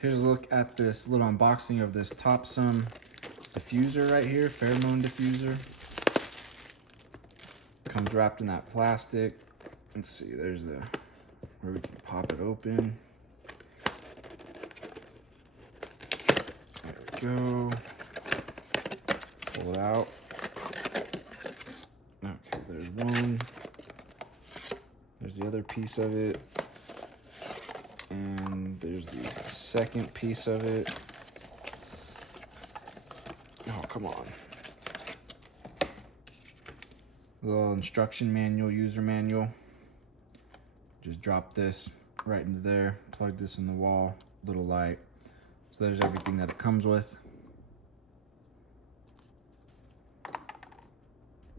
Here's a look at this little unboxing of this TopSum diffuser right here, Pheromone diffuser. Comes wrapped in that plastic. Let's see, there's the where we can pop it open. There we go. Pull it out. Okay, there's one. There's the other piece of it. And there's the second piece of it. Oh, come on. Little instruction manual, user manual. Just drop this right into there, plug this in the wall, little light. So there's everything that it comes with.